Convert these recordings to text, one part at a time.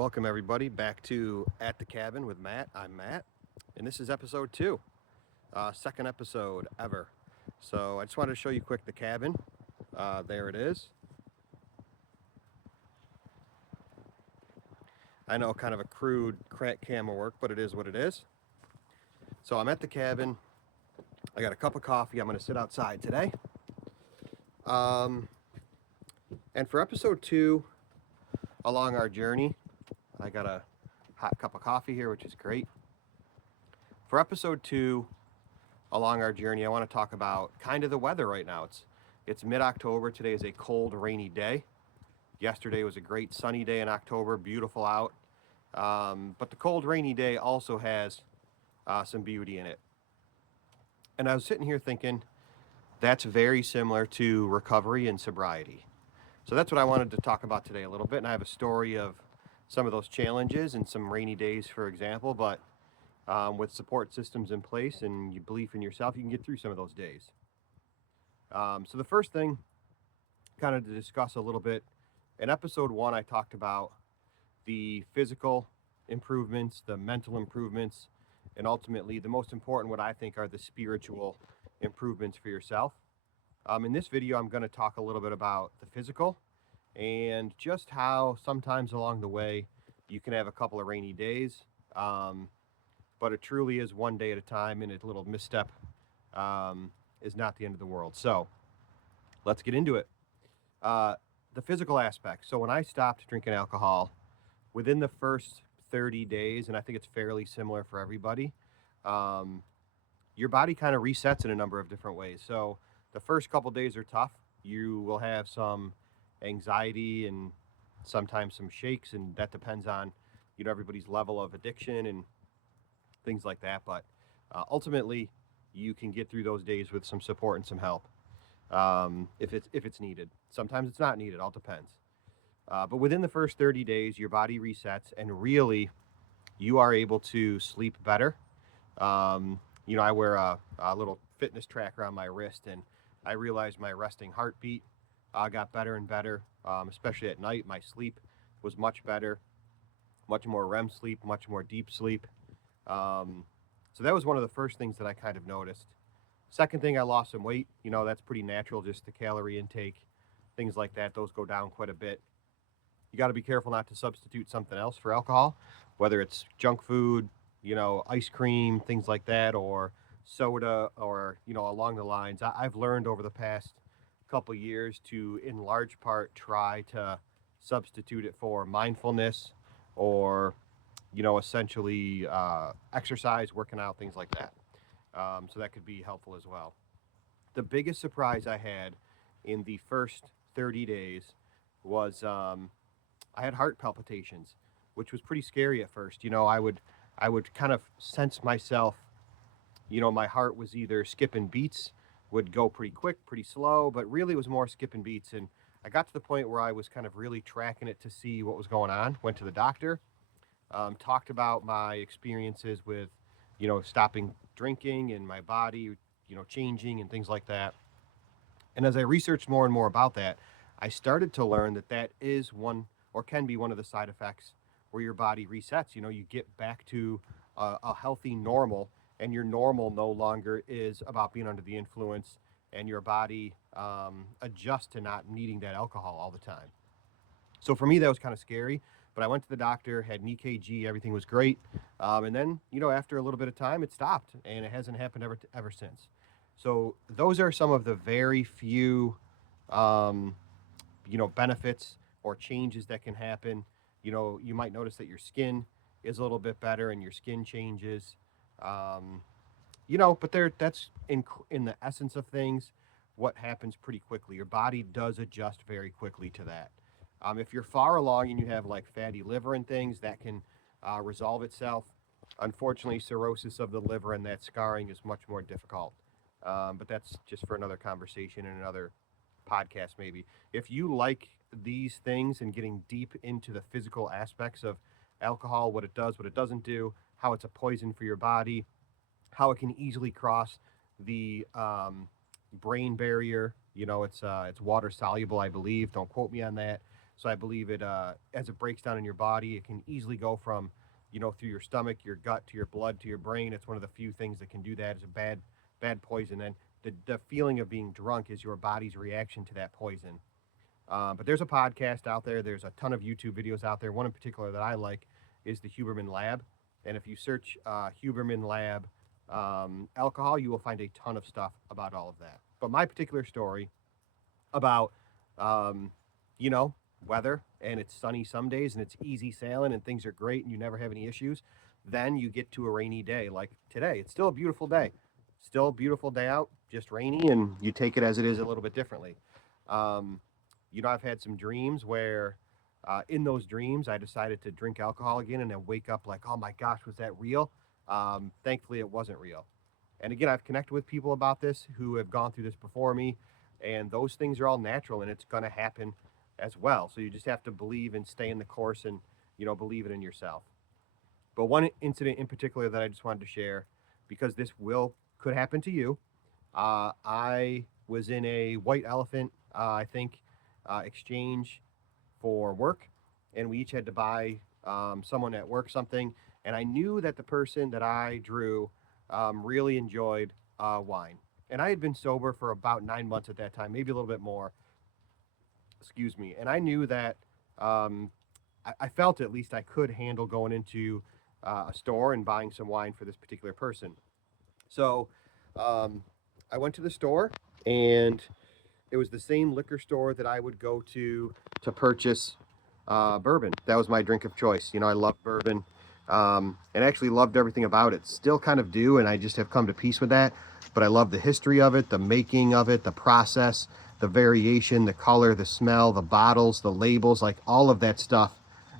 Welcome, everybody, back to At the Cabin with Matt. I'm Matt, and this is episode 2, second episode ever. So I just wanted to show you quick the cabin. There it is. I know, kind of a crude crack camera work, but it is what it is. So I'm at the cabin. I got a cup of coffee. I'm going to sit outside today. Um, and for episode 2, along our journey, I got a hot cup of coffee here, which is great. For episode 2, along our journey, I want to talk about kind of the weather right now. It's mid-October. Today is a cold, rainy day. Yesterday was a great sunny day in October, beautiful out. But the cold, rainy day also has some beauty in it. And I was sitting here thinking that's very similar to recovery and sobriety. So that's what I wanted to talk about today a little bit. And I have a story of some of those challenges and some rainy days, for example. But with support systems in place and you believe in yourself, you can get through some of those days. So the first thing, kind of to discuss a little bit, in episode 1, I talked about the physical improvements, the mental improvements, and ultimately the most important, what I think, are the spiritual improvements for yourself. In this video, I'm going to talk a little bit about the physical and just how sometimes along the way you can have a couple of rainy days, but it truly is one day at a time, and a little misstep is not the end of the world. So let's get into it. The physical aspect. So when I stopped drinking alcohol, within the first 30 days, and I think it's fairly similar for everybody, your body kind of resets in a number of different ways. So the first couple days are tough. You will have some anxiety and sometimes some shakes, and that depends on, everybody's level of addiction and things like that. But ultimately, you can get through those days with some support and some help if it's needed. Sometimes it's not needed. All depends. But within the first 30 days, your body resets, and really, you are able to sleep better. I wear a little fitness tracker on my wrist, and I realized my resting heartbeat got better and better, especially at night. My sleep was much better, much more REM sleep, much more deep sleep. So that was one of the first things that I kind of noticed. Second thing, I lost some weight. That's pretty natural, just the calorie intake, things like that. Those go down quite a bit. You got to be careful not to substitute something else for alcohol, whether it's junk food, ice cream, things like that, or soda, or, along the lines. I've learned over the past couple years to, in large part, try to substitute it for mindfulness or, essentially exercise, working out, things like that. So that could be helpful as well. The biggest surprise I had in the first 30 days was I had heart palpitations, which was pretty scary at first. I would kind of sense myself, my heart was either skipping beats, would go pretty quick, pretty slow, but really it was more skipping beats. And I got to the point where I was kind of really tracking it to see what was going on. Went to the doctor, talked about my experiences with, stopping drinking and my body, changing and things like that. And as I researched more and more about that, I started to learn that is one, or can be one, of the side effects where your body resets. You get back to a healthy normal, and your normal no longer is about being under the influence, and your body adjusts to not needing that alcohol all the time. So for me, that was kind of scary. But I went to the doctor, had an EKG, everything was great. And then, after a little bit of time, it stopped, and it hasn't happened ever since. So those are some of the very few, benefits or changes that can happen. You might notice that your skin is a little bit better and your skin changes. But that's in the essence of things, what happens pretty quickly. Your body does adjust very quickly to that. If you're far along and you have like fatty liver and things, that can resolve itself. Unfortunately, cirrhosis of the liver and that scarring is much more difficult. But that's just for another conversation and another podcast maybe. If you like these things and getting deep into the physical aspects of alcohol, what it does, what it doesn't do, how it's a poison for your body, how it can easily cross the brain barrier. It's water soluble, I believe. Don't quote me on that. So I believe it, as it breaks down in your body, it can easily go from, through your stomach, your gut, to your blood, to your brain. It's one of the few things that can do that. It's a bad poison. And the feeling of being drunk is your body's reaction to that poison. But there's a podcast out there. There's a ton of YouTube videos out there. One in particular that I like is the Huberman Lab. And if you search Huberman Lab alcohol, you will find a ton of stuff about all of that. But my particular story about, um, you know, weather, and it's sunny some days and it's easy sailing and things are great and you never have any issues. Then you get to a rainy day like today. It's still a beautiful day. Still a beautiful day out, just rainy, and you take it as it is a little bit differently. Um, I've had some dreams where in those dreams I decided to drink alcohol again and then wake up like, oh my gosh, was that real? Thankfully, it wasn't real. And again, I've connected with people about this who have gone through this before me, and those things are all natural and it's going to happen as well. So you just have to believe and stay in the course and, believe it in yourself. But one incident in particular that I just wanted to share, because this could happen to you. I was in a white elephant, I think, exchange for work, and we each had to buy someone at work something. And I knew that the person that I drew really enjoyed wine. And I had been sober for about 9 months at that time, maybe a little bit more. Excuse me. And I knew that I felt at least I could handle going into a store and buying some wine for this particular person. So I went to the store, and it was the same liquor store that I would go to purchase bourbon. That was my drink of choice. I love bourbon, and actually loved everything about it. Still kind of do, and I just have come to peace with that. But I love the history of it, the making of it, the process, the variation, the color, the smell, the bottles, the labels, like all of that stuff.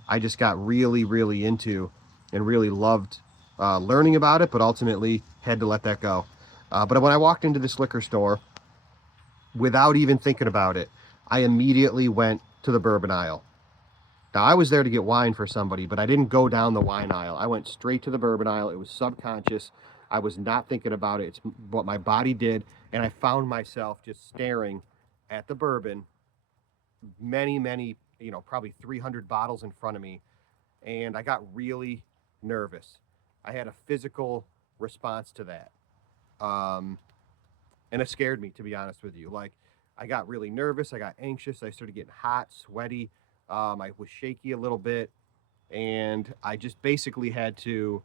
I just got really, really into and really loved learning about it, but ultimately had to let that go. But when I walked into this liquor store, without even thinking about it, I immediately went to the bourbon aisle. Now, I was there to get wine for somebody, but I didn't go down the wine aisle. I went straight to the bourbon aisle. It was subconscious. I was not thinking about it. It's what my body did, and I found myself just staring at the bourbon, many, probably 300 bottles in front of me, and I got really nervous. I had a physical response to that. And it scared me, to be honest with you. Like, I got really nervous. I got anxious. I started getting hot, sweaty. I was shaky a little bit. And I just basically had to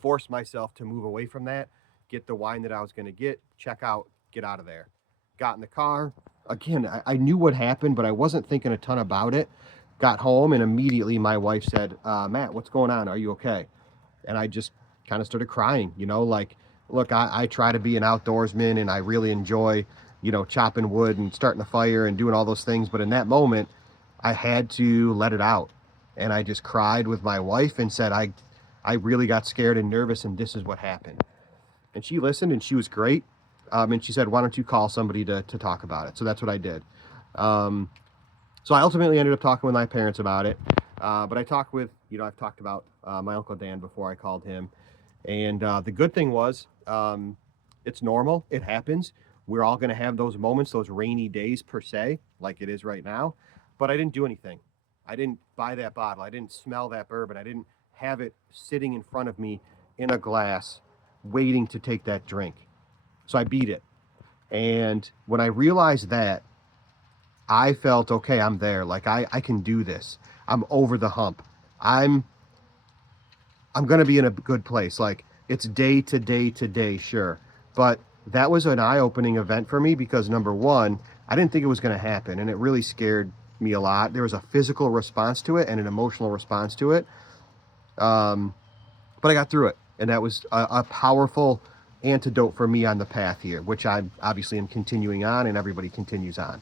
force myself to move away from that, get the wine that I was going to get, check out, get out of there. Got in the car. Again, I knew what happened, but I wasn't thinking a ton about it. Got home, and immediately my wife said, Matt, what's going on? Are you okay? And I just kind of started crying, like, look, I try to be an outdoorsman, and I really enjoy, chopping wood and starting a fire and doing all those things. But in that moment, I had to let it out. And I just cried with my wife and said, I really got scared and nervous, and this is what happened. And she listened, and she was great. And she said, why don't you call somebody to talk about it? So that's what I did. So I ultimately ended up talking with my parents about it. But I talked with, I've talked about my Uncle Dan before. I called him. And the good thing was, it's normal. It happens. We're all going to have those moments, those rainy days per se, like it is right now. But I didn't do anything. I didn't buy that bottle. I didn't smell that bourbon. I didn't have it sitting in front of me in a glass waiting to take that drink. So I beat it. And when I realized that, I felt, okay, I'm there. Like, I can do this. I'm over the hump. I'm going to be in a good place. Like, it's day to day to day, sure. But that was an eye-opening event for me because, number one, I didn't think it was going to happen, and it really scared me a lot. There was a physical response to it and an emotional response to it. But I got through it, and that was a powerful antidote for me on the path here, which I obviously am continuing on, and everybody continues on.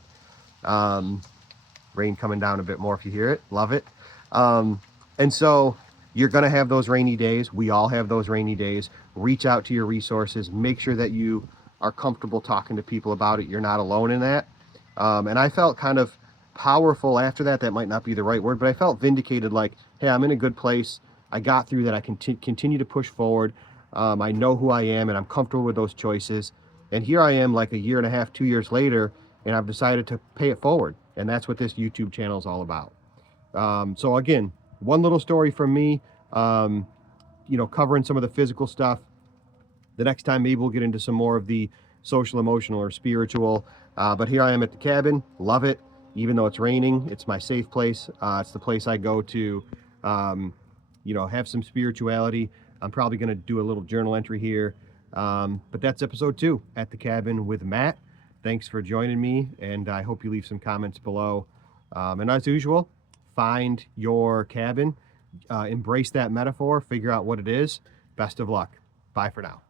Rain coming down a bit more if you hear it. Love it. And so you're going to have those rainy days. We all have those rainy days. Reach out to your resources. Make sure that you are comfortable talking to people about it. You're not alone in that. And I felt kind of powerful after that. That might not be the right word, but I felt vindicated, like, hey, I'm in a good place. I got through that. I can continue to push forward. I know who I am, and I'm comfortable with those choices. And here I am, like a year and a half, 2 years later, and I've decided to pay it forward. And that's what this YouTube channel is all about. So again, one little story from me, covering some of the physical stuff. The next time, maybe we'll get into some more of the social, emotional, or spiritual. But here I am at the cabin. Love it. Even though it's raining, it's my safe place. It's the place I go to, have some spirituality. I'm probably going to do a little journal entry here. But that's episode 2 at the cabin with Matt. Thanks for joining me, and I hope you leave some comments below. And as usual, find your cabin, embrace that metaphor, figure out what it is. Best of luck. Bye for now.